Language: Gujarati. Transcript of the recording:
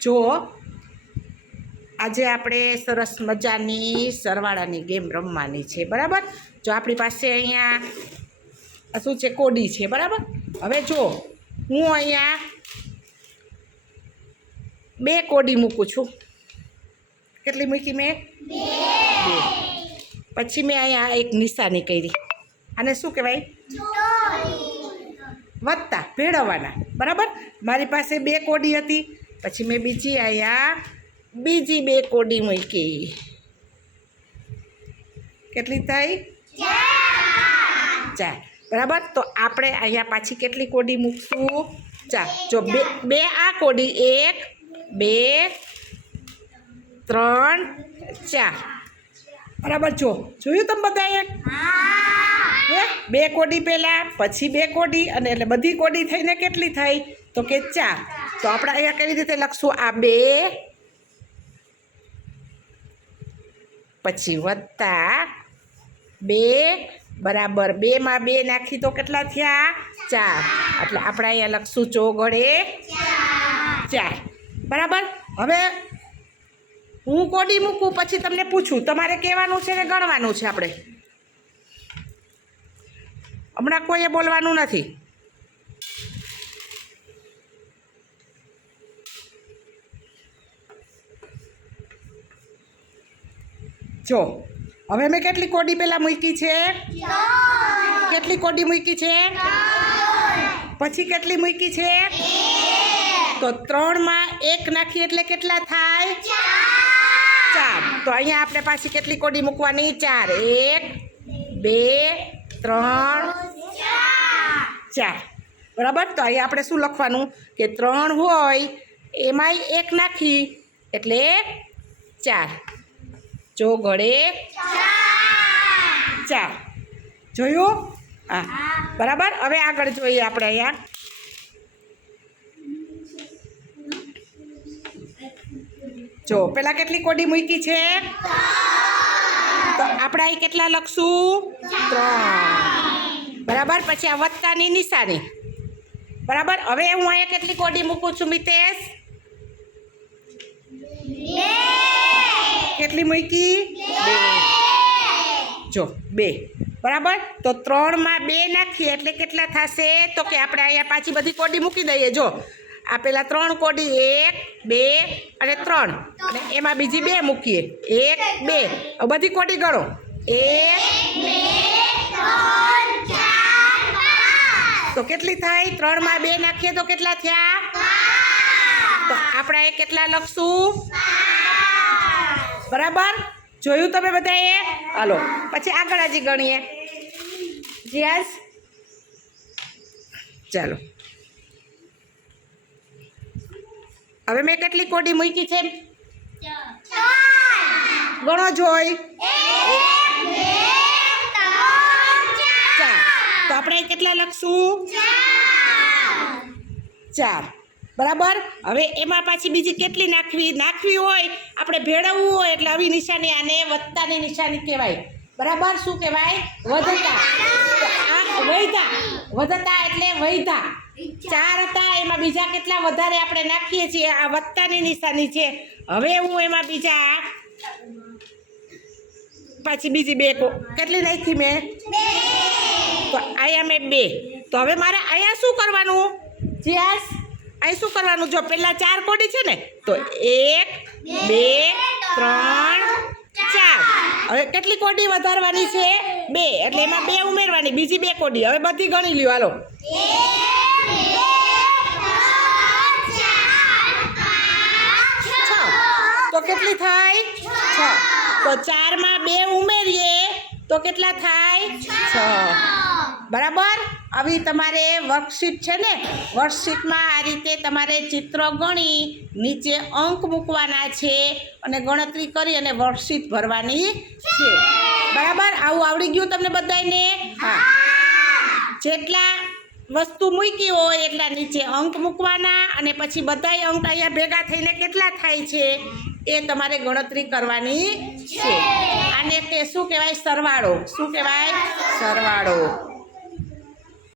જો આજે આપણે સરસ મજાની સરવાળાની ગેમ રમવાની છે બરાબર? જો આપણી પાસે અહીંયા શું છે કોડી છે બરાબર? હવે જો હું અહીંયા બે કોડી મૂકું છું. કેટલી મૂકી મેં? પછી મેં અહીંયા એક નિશાની કરી. અને શું કહેવાય? વત્તા ભેળવવાના બરાબર? મારી પાસે બે કોડી હતી. પછી મેં બીજી અહીંયા બીજી બે કોડી મૂકી. કેટલી થઈ? ચાર. બરાબર? તો આપણે અહીંયા પાછી કેટલી કોડી મૂકશું? ચાર. જો બે બે આ કોડી એક બે ત્રણ ચાર. બરાબર? જો જોયું તમે બધાએ? હે? બે કોડી પહેલાં પછી બે કોડી અને એટલે બધી કોડી થઈને કેટલી થઈ? તો કે ચાર તો આપણે અહીંયા કેવી રીતે લખશું? આ બે. પછી વત્તા બે બરાબર. બેમાં બે નાખી તો કેટલા થયા? ચાર. એટલે આપણે અહીંયા લખશું ચોગડે ચાર. બરાબર? હવે હું કોડી મૂકું, પછી તમને પૂછું. તમારે કહેવાનું છે ને ગણવાનું છે આપણે. હમણાં કોઈએ બોલવાનું નથી. જો હવે મેં કેટલી કોડી પહેલાં મૂકી છે? કેટલી કોડી મૂકી છે? પછી કેટલી મૂકી છે? તો ત્રણમાં એક નાખી એટલે કેટલા થાય? ચાર. તો અહીંયા આપણે પાછી કેટલી કોડી મૂકવાની? ચાર. એક બે ત્રણ. ચાર. બરાબર? તો અહીંયા આપણે શું લખવાનું? કે ત્રણ હોય એમાંય એક નાખી એટલે ચાર. જો ગળે. ચા જોયું? હા. બરાબર? હવે આગળ જોઈએ આપણે અહીંયા. જો પેલા કેટલી કોડી મૂકી છે? તો આપણે અહીં કેટલા લખશું? ત્રણ. બરાબર? પછી આ વત્તાની નિશાની. બરાબર? હવે હું અહીંયા કેટલી કોડી મૂકું છું મિતેશ? કેટલી મૂકી? જો બે. બરાબર? તો ત્રણમાં બે નાખીએ એટલે કેટલા થશે? તો કે આપણે અહીંયા પાછી બધી કોડી મૂકી દઈએ. જો આ પેલા ત્રણ કોડી એક બે અને ત્રણ. અને એમાં બીજી બે મૂકીએ. એક બે. બધી કોડી ગણો. એક તો કેટલી થાય? ત્રણમાં બે નાખીએ તો કેટલા થયા? તો આપણે કેટલા લખશું? બરાબર? જોયું તમે બધાએ? હાલો, પછી આગળ હજી ગણીએ. જીયાસ ચાલો. હવે મેં કેટલી કોડી મૂકી છે? ગણો જોઈ. તો આપણે કેટલા લખશું? ચાર. બરાબર? હવે એમાં પાછી બીજી કેટલી નાખવી? નાખવી હોય આપણે ભેળવવું હોય એટલે આવી નિશાની આને વત્તાની નિશાની કહેવાય. બરાબર? શું કહેવાય? વધતા. આ વૈધા. વધતા એટલે વૈધા. ચાર હતા એમાં બીજા કેટલા વધારે આપણે નાખીએ છીએ? આ વત્તાની નિશાની છે. હવે હું એમાં બીજા પાછી બીજી બે કો- કેટલી નાખી મેં? તો અહીંયા મેં બે. તો હવે મારે અહીંયા શું કરવાનું? જીયાસ અહીં શું કરવાનું? જો પહેલાં ચાર કોડી છે ને તો એક બે ત્રણ ચાર. હવે કેટલી કોડી વધારવાની છે? બે. એટલે એમાં બે ઉમેરવાની બીજી બે કોડી. હવે બધી ગણી લ્યો હાલો. તો કેટલી થાય? છ. તો ચારમાં બે ઉમેરીએ તો કેટલા થાય? છ. બરાબર? આવી તમારે વર્કશીટ છે ને વર્કશીટમાં આ રીતે તમારે ચિત્ર ગણી, નીચે અંક મૂકવાના છે અને ગણતરી કરી અને વર્કશીટ ભરવાની છે. બરાબર? આવું આવડી ગયું તમને બધાને હા. જેટલા વસ્તુ મૂકી હોય એટલા નીચે અંક મૂકવાના અને પછી બધાય અંક અહીંયા ભેગા થઈને કેટલા થાય છે એ તમારે ગણતરી કરવાની છે. આને તે શું કહેવાય? સરવાળો. શું કહેવાય? સરવાળો.